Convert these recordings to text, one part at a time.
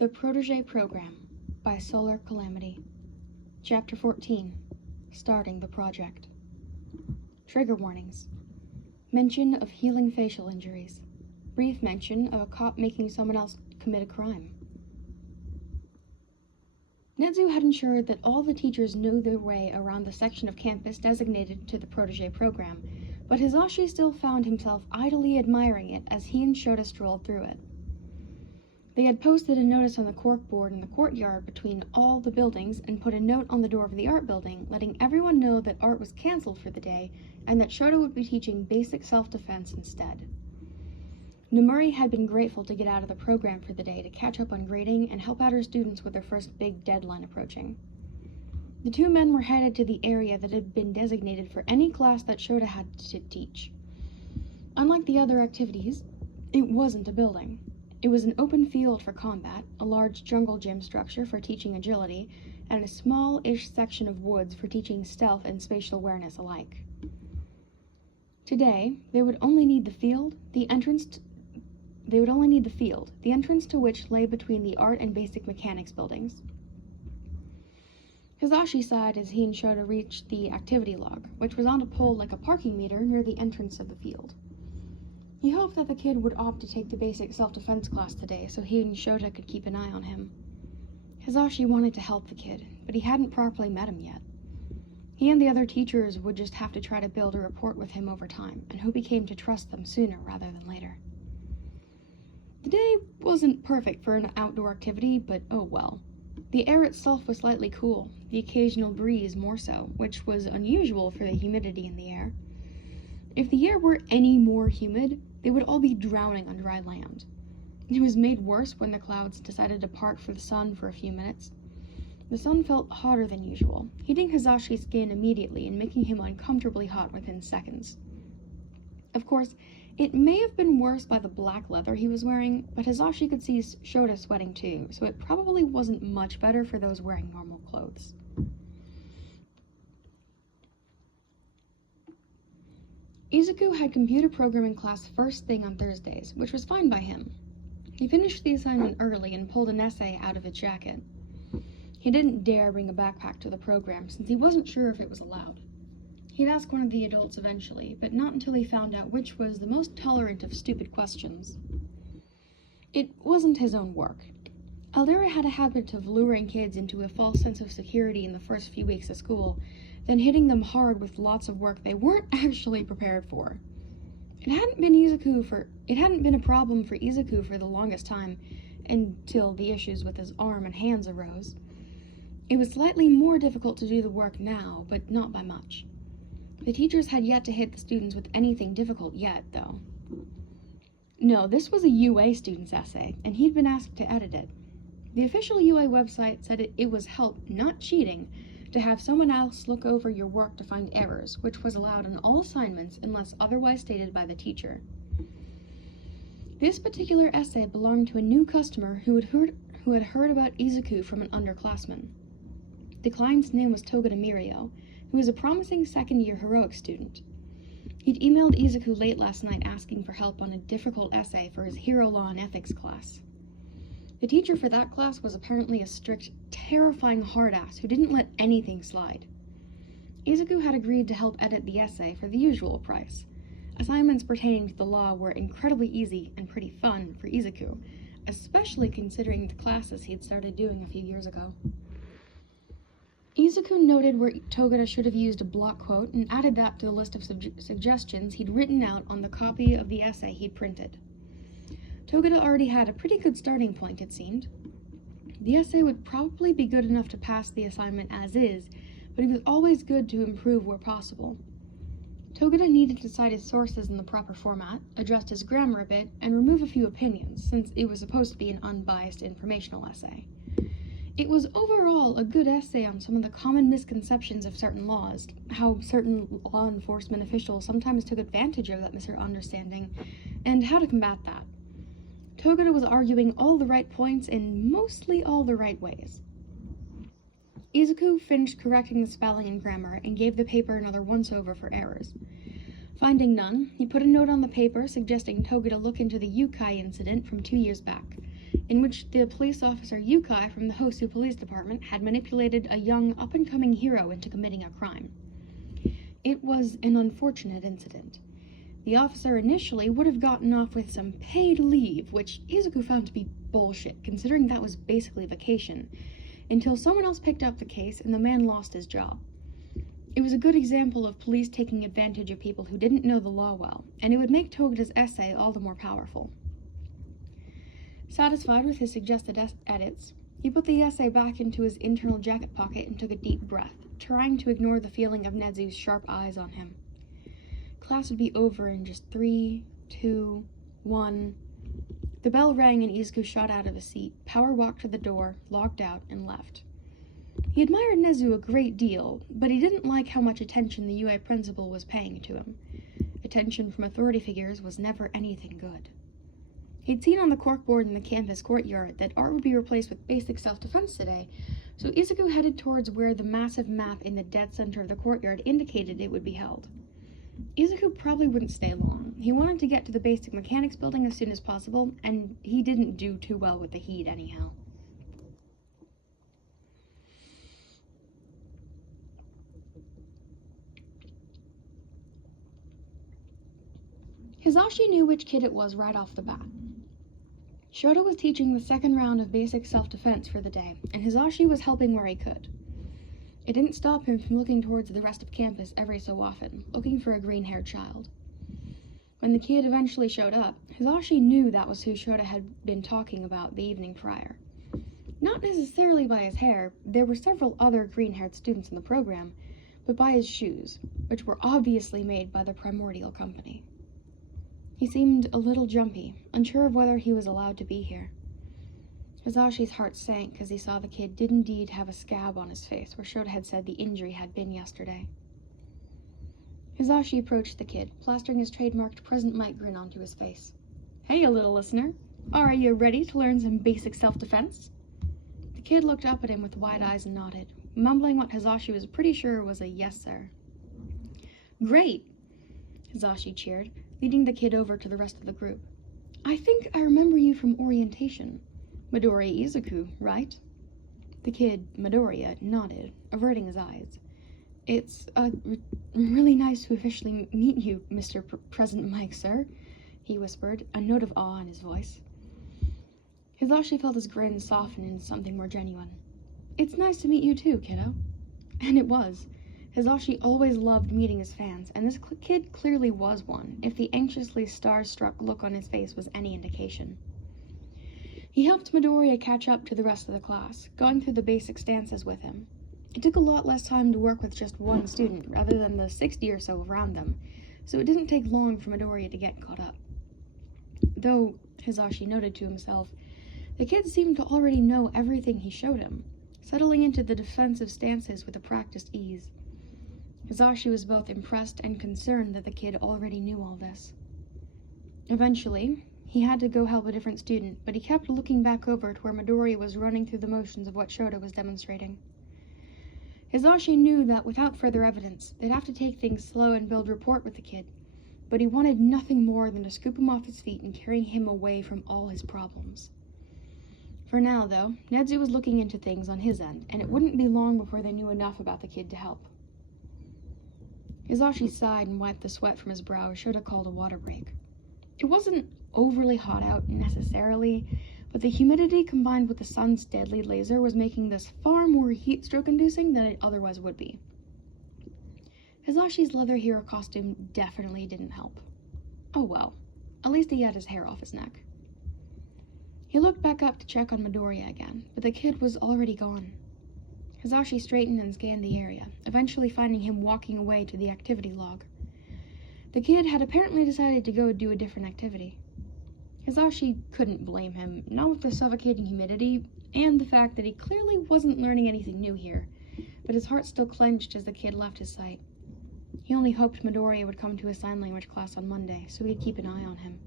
The Protege Program by SolarCalamity. Chapter 14. Starting the Project. Trigger warnings. Mention of healing facial injuries. Brief mention of a cop making someone else commit a crime. Netsu had ensured that all the teachers knew their way around the section of campus designated to the Protege Program, but Hizashi still found himself idly admiring it as he and Shota strolled through it. They had posted a notice on the corkboard in the courtyard between all the buildings and put a note on the door of the art building letting everyone know that art was canceled for the day and that Shota would be teaching basic self-defense instead. Nomuri had been grateful to get out of the program for the day to catch up on grading and help out her students with their first big deadline approaching. The two men were headed to the area that had been designated for any class that Shota had to teach. Unlike the other activities, it wasn't a building. It was an open field for combat, a large jungle gym structure for teaching agility, and a small-ish section of woods for teaching stealth and spatial awareness alike. Today, they would only need the field, the entrance to which lay between the art and basic mechanics buildings. Hizashi sighed as he and Shota reached the activity log, which was on a pole like a parking meter near the entrance of the field. He hoped that the kid would opt to take the basic self-defense class today so he and Shota could keep an eye on him. Hizashi wanted to help the kid, but he hadn't properly met him yet. He and the other teachers would just have to try to build a rapport with him over time, and hope he came to trust them sooner rather than later. The day wasn't perfect for an outdoor activity, but oh well. The air itself was slightly cool, the occasional breeze more so, which was unusual for the humidity in the air. If the air were any more humid, they would all be drowning on dry land. It was made worse when the clouds decided to part for the sun for a few minutes. The sun felt hotter than usual, heating Hizashi's skin immediately and making him uncomfortably hot within seconds. Of course, it may have been worse by the black leather he was wearing, but Hizashi could see Shota sweating too, so it probably wasn't much better for those wearing normal clothes. Izuku had computer programming class first thing on Thursdays, which was fine by him. He finished the assignment early and pulled an essay out of his jacket. He didn't dare bring a backpack to the program since he wasn't sure if it was allowed. He'd ask one of the adults eventually, but not until he found out which was the most tolerant of stupid questions. It wasn't his own work. Aldera had a habit of luring kids into a false sense of security in the first few weeks of school, then hitting them hard with lots of work they weren't actually prepared for. It hadn't been a problem for Izuku for the longest time, until the issues with his arm and hands arose. It was slightly more difficult to do the work now, but not by much. The teachers had yet to hit the students with anything difficult yet, though. No, this was a UA student's essay, and he'd been asked to edit it. The official UA website said it was help, not cheating, to have someone else look over your work to find errors, which was allowed on all assignments unless otherwise stated by the teacher. This particular essay belonged to a new customer who had heard about Izuku from an underclassman. The client's name was Togata Mirio, who was a promising second-year heroic student. He'd emailed Izuku late last night asking for help on a difficult essay for his Hero Law and Ethics class. The teacher for that class was apparently a strict, terrifying hard-ass who didn't let anything slide. Izuku had agreed to help edit the essay for the usual price. Assignments pertaining to the law were incredibly easy and pretty fun for Izuku, especially considering the classes he'd started doing a few years ago. Izuku noted where Togata should have used a block quote and added that to the list of suggestions he'd written out on the copy of the essay he'd printed. Togata already had a pretty good starting point, it seemed. The essay would probably be good enough to pass the assignment as is, but it was always good to improve where possible. Togata needed to cite his sources in the proper format, adjust his grammar a bit, and remove a few opinions, since it was supposed to be an unbiased informational essay. It was overall a good essay on some of the common misconceptions of certain laws, how certain law enforcement officials sometimes took advantage of that misunderstanding, and how to combat that. Togata was arguing all the right points in mostly all the right ways. Izuku finished correcting the spelling and grammar and gave the paper another once-over for errors. Finding none, he put a note on the paper suggesting Togata look into the Yukai incident from 2 years back. in which the police officer Yukai from the Hosu Police Department had manipulated a young, up-and-coming hero into committing a crime. It was an unfortunate incident. The officer initially would have gotten off with some paid leave, which Izuku found to be bullshit, considering that was basically vacation, until someone else picked up the case and the man lost his job. It was a good example of police taking advantage of people who didn't know the law well, and it would make Toga's essay all the more powerful. Satisfied with his suggested edits, he put the essay back into his internal jacket pocket and took a deep breath, trying to ignore the feeling of Nezu's sharp eyes on him. Class would be over in just 3, 2, 1. The bell rang and Izuku shot out of his seat, power walked to the door, logged out, and left. He admired Nezu a great deal, but he didn't like how much attention the UA principal was paying to him. Attention from authority figures was never anything good. He'd seen on the corkboard in the campus courtyard that art would be replaced with basic self-defense today, so Izuku headed towards where the massive map in the dead center of the courtyard indicated it would be held. Izuku probably wouldn't stay long. He wanted to get to the basic mechanics building as soon as possible, and he didn't do too well with the heat anyhow. Hizashi knew which kid it was right off the bat. Shota was teaching the second round of basic self-defense for the day, and Hizashi was helping where he could. It didn't stop him from looking towards the rest of campus every so often, looking for a green-haired child. When the kid eventually showed up, Hizashi knew that was who Shota had been talking about the evening prior. Not necessarily by his hair, there were several other green-haired students in the program, but by his shoes, which were obviously made by the Primordial Company. He seemed a little jumpy, unsure of whether he was allowed to be here. Hizashi's heart sank as he saw the kid did indeed have a scab on his face where Shota had said the injury had been yesterday. Hizashi approached the kid, plastering his trademarked present mic grin onto his face. "Hey, little listener. Are you ready to learn some basic self-defense?" The kid looked up at him with wide eyes and nodded, mumbling what Hizashi was pretty sure was a yes, sir. "Great!" Hizashi cheered, leading the kid over to the rest of the group. "I think I remember you from orientation. Midori Izuku, right?" The kid, Midoriya, nodded, averting his eyes. "It's, really nice to officially meet you, Mr. President Mike, sir," he whispered, a note of awe in his voice. Hizashi felt his grin soften into something more genuine. "It's nice to meet you too, kiddo." And it was. Hizashi always loved meeting his fans, and this kid clearly was one, if the anxiously star-struck look on his face was any indication. He helped Midoriya catch up to the rest of the class, going through the basic stances with him. It took a lot less time to work with just one student, rather than the 60 or so around them, so it didn't take long for Midoriya to get caught up. Though, Hizashi noted to himself, the kid seemed to already know everything he showed him, settling into the defensive stances with a practiced ease. Hizashi was both impressed and concerned that the kid already knew all this. Eventually, he had to go help a different student, but he kept looking back over to where Midoriya was running through the motions of what Shota was demonstrating. Hizashi knew that without further evidence, they'd have to take things slow and build rapport with the kid, but he wanted nothing more than to scoop him off his feet and carry him away from all his problems. For now, though, Nezu was looking into things on his end, and it wouldn't be long before they knew enough about the kid to help. Hizashi sighed and wiped the sweat from his brow as Shota called a water break. It wasn't overly hot out necessarily, but the humidity combined with the sun's deadly laser was making this far more heat-stroke-inducing than it otherwise would be. Hizashi's leather hero costume definitely didn't help. Oh well, at least he had his hair off his neck. He looked back up to check on Midoriya again, but the kid was already gone. Hizashi straightened and scanned the area, eventually finding him walking away to the activity log. The kid had apparently decided to go do a different activity. Hizashi couldn't blame him, not with the suffocating humidity, and the fact that he clearly wasn't learning anything new here, but his heart still clenched as the kid left his sight. He only hoped Midoriya would come to his sign language class on Monday, so he'd keep an eye on him.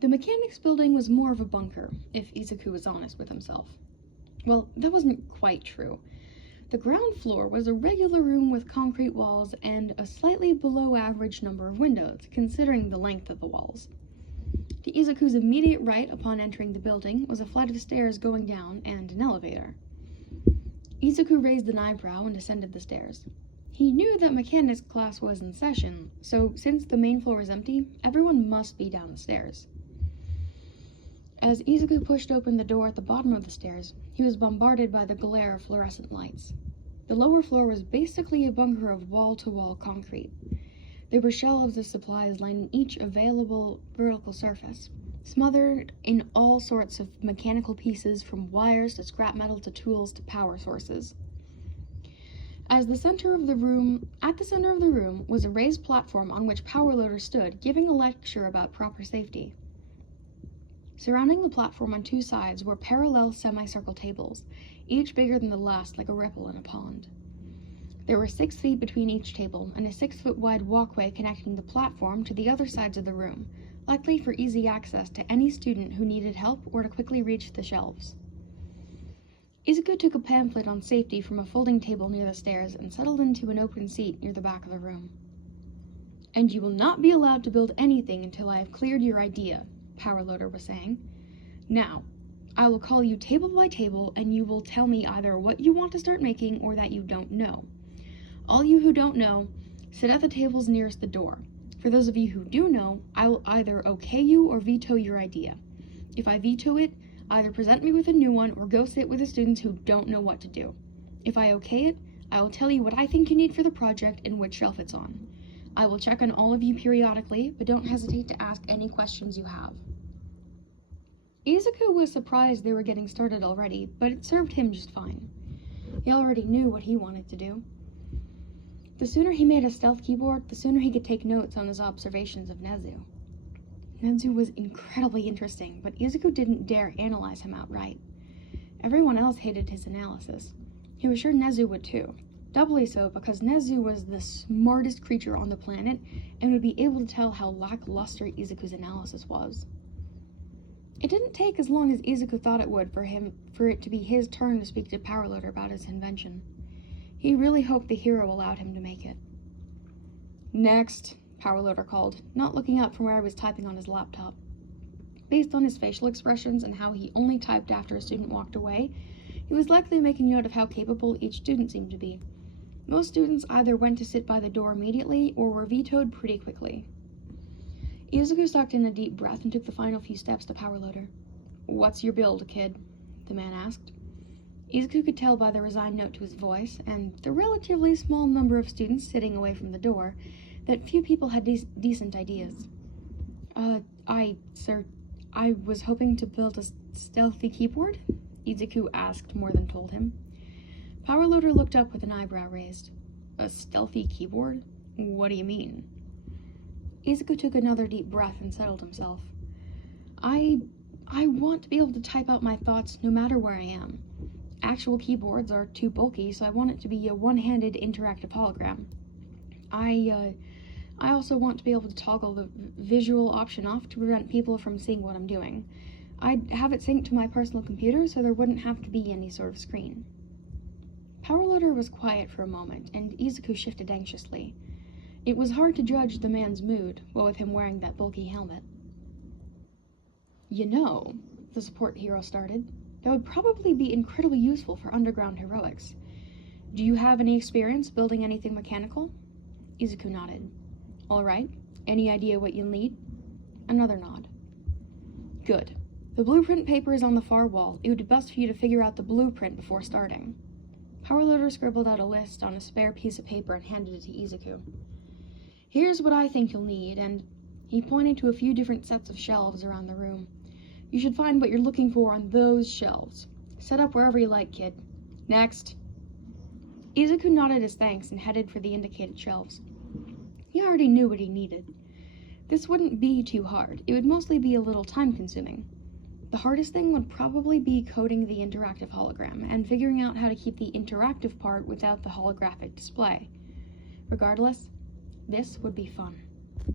The mechanics building was more of a bunker, if Izuku was honest with himself. Well, that wasn't quite true. The ground floor was a regular room with concrete walls and a slightly below average number of windows, considering the length of the walls. To Izuku's immediate right upon entering the building was a flight of stairs going down and an elevator. Izuku raised an eyebrow and descended the stairs. He knew that mechanics class was in session, so since the main floor was empty, everyone must be down the stairs. As Izuku pushed open the door at the bottom of the stairs, he was bombarded by the glare of fluorescent lights. The lower floor was basically a bunker of wall-to-wall concrete. There were shelves of supplies lining each available vertical surface, smothered in all sorts of mechanical pieces from wires to scrap metal to tools to power sources. At the center of the room was a raised platform on which Power Loader stood, giving a lecture about proper safety. Surrounding the platform on two sides were parallel semicircle tables, each bigger than the last like a ripple in a pond. There were 6 feet between each table, and a 6-foot wide walkway connecting the platform to the other sides of the room, likely for easy access to any student who needed help or to quickly reach the shelves. Izuku took a pamphlet on safety from a folding table near the stairs and settled into an open seat near the back of the room. "And you will not be allowed to build anything until I have cleared your idea," Power Loader was saying. "Now, I will call you table by table, and you will tell me either what you want to start making or that you don't know. All you who don't know, sit at the tables nearest the door. For those of you who do know, I will either okay you or veto your idea. If I veto it, either present me with a new one or go sit with the students who don't know what to do. If I okay it, I will tell you what I think you need for the project and which shelf it's on. I will check on all of you periodically, but don't hesitate to ask any questions you have." Izuku was surprised they were getting started already, but it served him just fine. He already knew what he wanted to do. The sooner he made a stealth keyboard, the sooner he could take notes on his observations of Nezu. Nezu was incredibly interesting, but Izuku didn't dare analyze him outright. Everyone else hated his analysis. He was sure Nezu would too, doubly so because Nezu was the smartest creature on the planet and would be able to tell how lackluster Izuku's analysis was. It didn't take as long as Izuku thought it would for it to be his turn to speak to Power Loader about his invention. He really hoped the hero allowed him to make it. "Next," Power Loader called, not looking up from where I was typing on his laptop. Based on his facial expressions and how he only typed after a student walked away, he was likely making note of how capable each student seemed to be. Most students either went to sit by the door immediately or were vetoed pretty quickly. Izuku sucked in a deep breath and took the final few steps to Power Loader. "What's your build, kid?" the man asked. Izuku could tell by the resigned note to his voice, and the relatively small number of students sitting away from the door, that few people had decent ideas. Sir, I was hoping to build a stealthy keyboard?" Izuku asked more than told him. Power Loader looked up with an eyebrow raised. "A stealthy keyboard? What do you mean?" Izuku took another deep breath and settled himself. I want to be able to type out my thoughts no matter where I am. Actual keyboards are too bulky, so I want it to be a one-handed interactive hologram. I also want to be able to toggle the visual option off to prevent people from seeing what I'm doing. I'd have it synced to my personal computer so there wouldn't have to be any sort of screen." Power Loader was quiet for a moment, and Izuku shifted anxiously. It was hard to judge the man's mood, what with him wearing that bulky helmet. "You know," the support hero started, "that would probably be incredibly useful for underground heroics. Do you have any experience building anything mechanical?" Izuku nodded. "All right. Any idea what you'll need?" Another nod. "Good. The blueprint paper is on the far wall. It would be best for you to figure out the blueprint before starting." Power Loader scribbled out a list on a spare piece of paper and handed it to Izuku. "Here's what I think you'll need," and he pointed to a few different sets of shelves around the room. "You should find what you're looking for on those shelves. Set up wherever you like, kid. Next." Izuku nodded his thanks and headed for the indicated shelves. He already knew what he needed. This wouldn't be too hard. It would mostly be a little time-consuming. The hardest thing would probably be coding the interactive hologram and figuring out how to keep the interactive part without the holographic display. Regardless, this would be fun.